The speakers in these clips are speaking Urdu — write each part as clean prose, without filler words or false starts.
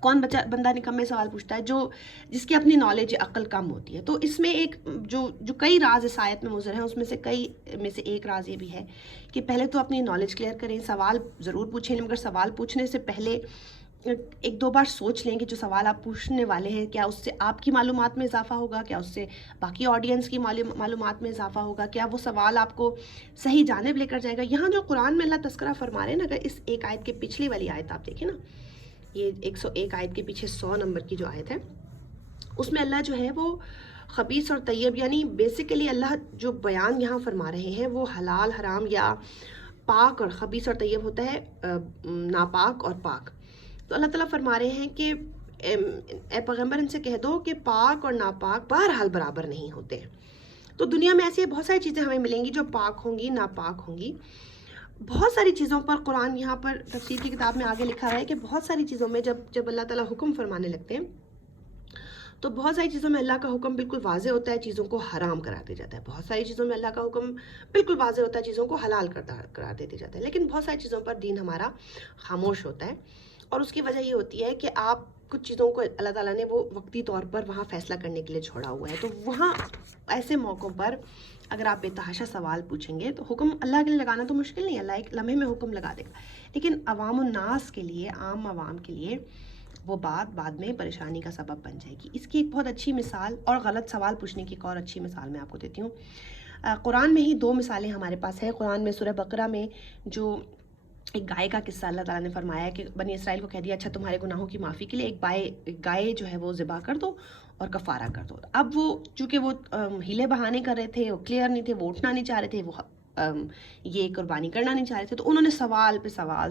کون بندہ نکمے سوال پوچھتا ہے؟ جس کی اپنی نالج عقل کم ہوتی ہے. تو اس میں ایک جو کئی راز اس آیت میں مضر ہیں، اس میں سے ایک راز یہ بھی ہے کہ پہلے تو اپنی نالج کلیئر کریں. سوال ضرور پوچھیں، مگر سوال پوچھنے سے پہلے ایک دو بار سوچ لیں کہ جو سوال آپ پوچھنے والے ہیں کیا اس سے آپ کی معلومات میں اضافہ ہوگا، کیا اس سے باقی آڈینس کی معلومات میں اضافہ ہوگا، کیا وہ سوال آپ کو صحیح جانب لے کر جائے گا. یہاں جو قرآن میں اللہ تذکرہ فرما رہے ہیں نا، اگر اس ایک آیت کے پچھلی والی آیت آپ دیکھیں نا، یہ 101 آیت کے پیچھے 100 نمبر کی جو آیت ہے، اس میں اللہ جو ہے وہ خبیث اور طیب، یعنی بیسیکلی اللہ جو بیان یہاں فرما رہے ہیں وہ حلال حرام یا پاک، اور خبیث اور طیب ہوتا ہے ناپاک اور پاک. تو اللہ تعالیٰ فرما رہے ہیں کہ اے پیغمبر ان سے کہہ دو کہ پاک اور ناپاک بہرحال برابر نہیں ہوتے ہیں. تو دنیا میں ایسی بہت ساری چیزیں ہمیں ملیں گی جو پاک ہوں گی، ناپاک ہوں گی. بہت ساری چیزوں پر قرآن یہاں پر تفسیر کی کتاب میں آگے لکھا ہے کہ بہت ساری چیزوں میں جب اللہ تعالیٰ حکم فرمانے لگتے ہیں تو بہت ساری چیزوں میں اللہ کا حکم بالکل واضح ہوتا ہے، چیزوں کو حرام کرا دیا جاتا ہے. بہت ساری چیزوں میں اللہ کا حکم بالکل واضح ہوتا ہے، چیزوں کو حلال کرا دیا جاتا ہے. لیکن بہت ساری چیزوں پر دین ہمارا خاموش ہوتا ہے، اور اس کی وجہ یہ ہوتی ہے کہ آپ کچھ چیزوں کو اللہ تعالیٰ نے وہ وقتی طور پر وہاں فیصلہ کرنے کے لیے چھوڑا ہوا ہے. تو وہاں ایسے موقعوں پر اگر آپ بے تحاشا سوال پوچھیں گے تو حکم اللہ کے لیے لگانا تو مشکل نہیں ہے، اللہ ایک لمحے میں حکم لگا دے گا. لیکن عوام الناس کے لیے، عام عوام کے لیے وہ بات بعد میں پریشانی کا سبب بن جائے گی. اس کی ایک بہت اچھی مثال، اور غلط سوال پوچھنے کی ایک اور اچھی مثال میں آپ کو دیتی ہوں. قرآن میں ہی 2 مثالیں ہمارے پاس ہیں. قرآن میں سورہ بقرہ میں جو ایک گائے کا قصہ اللہ تعالیٰ نے فرمایا کہ بنی اسرائیل کو کہہ دیا اچھا تمہارے گناہوں کی معافی کے لیے ایک گائے جو ہے وہ ذبح کر دو اور کفارہ کر دو. اب وہ چونکہ وہ ہیلے بہانے کر رہے تھے، وہ کلیئر نہیں تھے، وہ اٹھنا نہیں چاہ رہے تھے، وہ یہ قربانی کرنا نہیں چاہ رہے تھے، تو انہوں نے سوال پہ سوال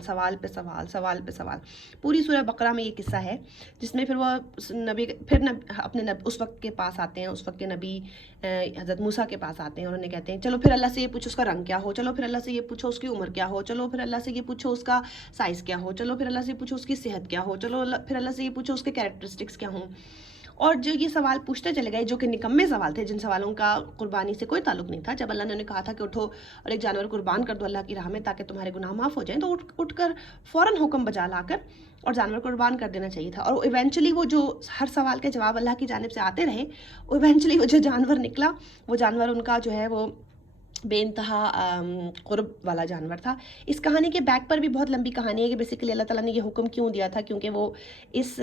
پوری سورہ بقرہ میں یہ قصہ ہے، جس میں پھر وہ اپنے اس وقت کے پاس آتے ہیں، اس وقت کے نبی حضرت موسیٰ کے پاس آتے ہیں، انہوں نے کہتے ہیں چلو پھر اللہ سے یہ پوچھو اس کا رنگ کیا ہو، چلو پھر اللہ سے یہ پوچھو اس کی عمر کیا ہو، چلو پھر اللہ سے یہ پوچھو اس کا سائز کیا ہو، چلو پھر اللہ سے یہ پوچھو اس کی صحت کیا ہو، چلو پھر اللہ سے یہ پوچھو اس کے کیریکٹرسٹکس کیا ہوں. اور جو یہ سوال پوچھتے چلے گئے، جو کہ نکمے سوال تھے، جن سوالوں کا قربانی سے کوئی تعلق نہیں تھا. جب اللہ نے کہا تھا کہ اٹھو اور ایک جانور قربان کر دو اللہ کی راہ میں تاکہ تمہارے گناہ معاف ہو جائیں، تو اٹھ کر فوراً حکم بجا لا کر اور جانور قربان کر دینا چاہیے تھا. اور ایونچولی وہ جو ہر سوال کے جواب اللہ کی جانب سے آتے رہے، ایونچولی وہ جو جانور نکلا، وہ جانور ان کا جو ہے وہ بے انتہا قرب والا جانور تھا. اس کہانی کے بیک پر بھی بہت لمبی کہانی ہے کہ بیسیکلی اللہ تعالیٰ نے یہ حکم کیوں دیا تھا، کیونکہ وہ اس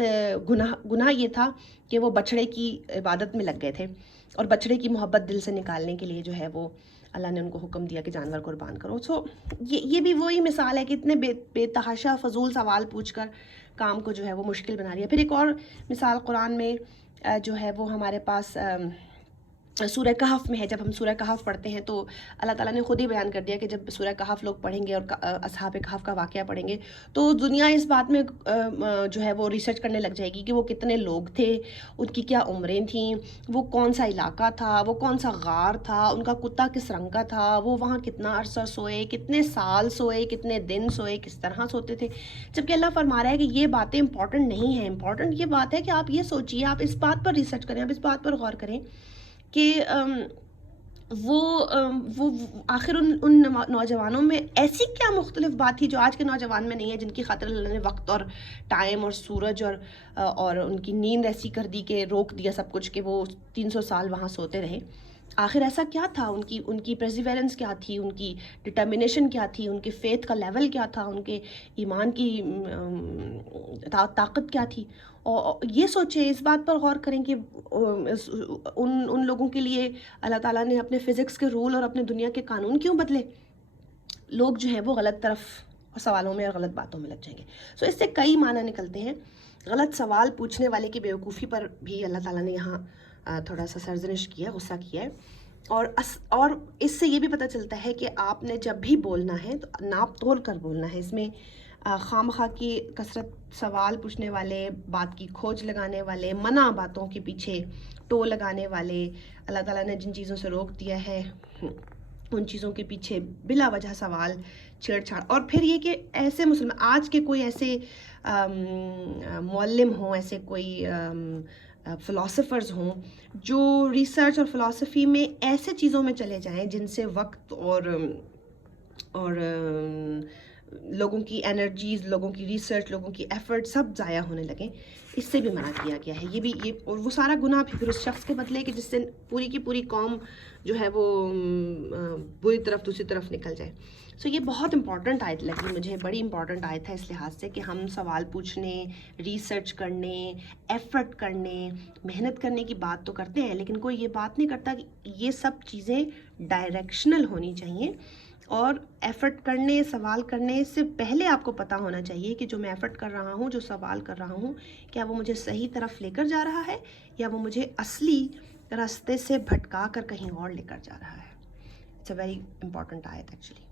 گناہ یہ تھا کہ وہ بچڑے کی عبادت میں لگ گئے تھے، اور بچڑے کی محبت دل سے نکالنے کے لیے جو ہے وہ اللہ نے ان کو حکم دیا کہ جانور قربان کرو. سو یہ بھی وہی مثال ہے کہ اتنے بے تحاشا فضول سوال پوچھ کر کام کو جو ہے وہ مشکل بنا رہی ہے. پھر ایک اور مثال قرآن میں جو ہے وہ ہمارے پاس سورہ کہف میں ہے. جب ہم سورہ کہف پڑھتے ہیں تو اللہ تعالیٰ نے خود ہی بیان کر دیا کہ جب سورہ کہف لوگ پڑھیں گے اور اصحاب کہف کا واقعہ پڑھیں گے تو دنیا اس بات میں جو ہے وہ ریسرچ کرنے لگ جائے گی کہ وہ کتنے لوگ تھے، ان کی کیا عمریں تھیں، وہ کون سا علاقہ تھا، وہ کون سا غار تھا، ان کا کتا کس رنگ کا تھا، وہ وہاں کتنا عرصہ سوئے، کتنے سال سوئے، کتنے دن سوئے، کس طرح سوتے تھے. جبکہ اللہ فرما رہا ہے کہ یہ باتیں امپورٹنٹ نہیں ہیں. امپورٹنٹ یہ بات ہے کہ آپ یہ سوچیے، آپ اس بات پر ریسرچ کریں، آپ اس بات پر غور کریں کہ وہ آخر ان نوجوانوں میں ایسی کیا مختلف بات تھی جو آج کے نوجوان میں نہیں ہے، جن کی خاطر اللہ نے وقت اور ٹائم اور سورج اور ان کی نیند ایسی کر دی کہ روک دیا سب کچھ کہ وہ 300 سال وہاں سوتے رہے. آخر ایسا کیا تھا، ان کی پرزیورنس کیا تھی، ان کی ڈٹرمنیشن کیا تھی، ان کے فیتھ کا لیول کیا تھا، ان کے ایمان کی طاقت کیا تھی. اور یہ سوچیں، اس بات پر غور کریں کہ ان لوگوں کے لیے اللہ تعالیٰ نے اپنے فزکس کے رول اور اپنے دنیا کے قانون کیوں بدلے. لوگ جو ہیں وہ غلط طرف سوالوں میں اور غلط باتوں میں لگ جائیں گے. سو اس سے کئی معنی نکلتے ہیں. غلط سوال پوچھنے والے کی بیوقوفی پر بھی اللہ تعالیٰ نے یہاں تھوڑا سا سرزنش کیا، غصہ کیا ہے. اور اس سے یہ بھی پتہ چلتا ہے کہ آپ نے جب بھی بولنا ہے تو ناپ تول کر بولنا ہے. اس میں خام خواہ کی کثرت سوال پوچھنے والے، بات کی کھوج لگانے والے، منع باتوں کے پیچھے ٹو لگانے والے، اللہ تعالیٰ نے جن چیزوں سے روک دیا ہے ان چیزوں کے پیچھے بلا وجہ سوال، چھیڑ چھاڑ. اور پھر یہ کہ ایسے مسلمان آج کے کوئی ایسے معلم ہوں، ایسے کوئی فلاسفرز ہوں جو ریسرچ اور فلاسفی میں ایسے چیزوں میں چلے جائیں جن سے وقت اور لوگوں کی انرجیز، لوگوں کی ریسرچ، لوگوں کی ایفرٹ سب ضائع ہونے لگیں، اس سے بھی منع کیا گیا ہے. یہ اور وہ سارا گناہ پھر اس شخص کے بدلے کہ جس سے پوری کی پوری قوم جو ہے وہ بری طرف دوسری طرف نکل جائے. سو یہ بہت امپورٹنٹ آیت لگی مجھے، بڑی امپورٹنٹ آیت ہے اس لحاظ سے کہ ہم سوال پوچھنے، ریسرچ کرنے، ایفرٹ کرنے، محنت کرنے کی بات تو کرتے ہیں، لیکن کوئی یہ بات نہیں کرتا کہ یہ سب چیزیں ڈائریکشنل ہونی چاہیے. اور ایفرٹ کرنے، سوال کرنے سے پہلے آپ کو پتہ ہونا چاہیے کہ جو میں ایفرٹ کر رہا ہوں، جو سوال کر رہا ہوں، کیا وہ مجھے صحیح طرف لے کر جا رہا ہے یا وہ مجھے اصلی راستے سے بھٹکا کر کہیں اور لے کر جا رہا ہے. اٹس اے ویری امپورٹنٹ آیت ایکچولی.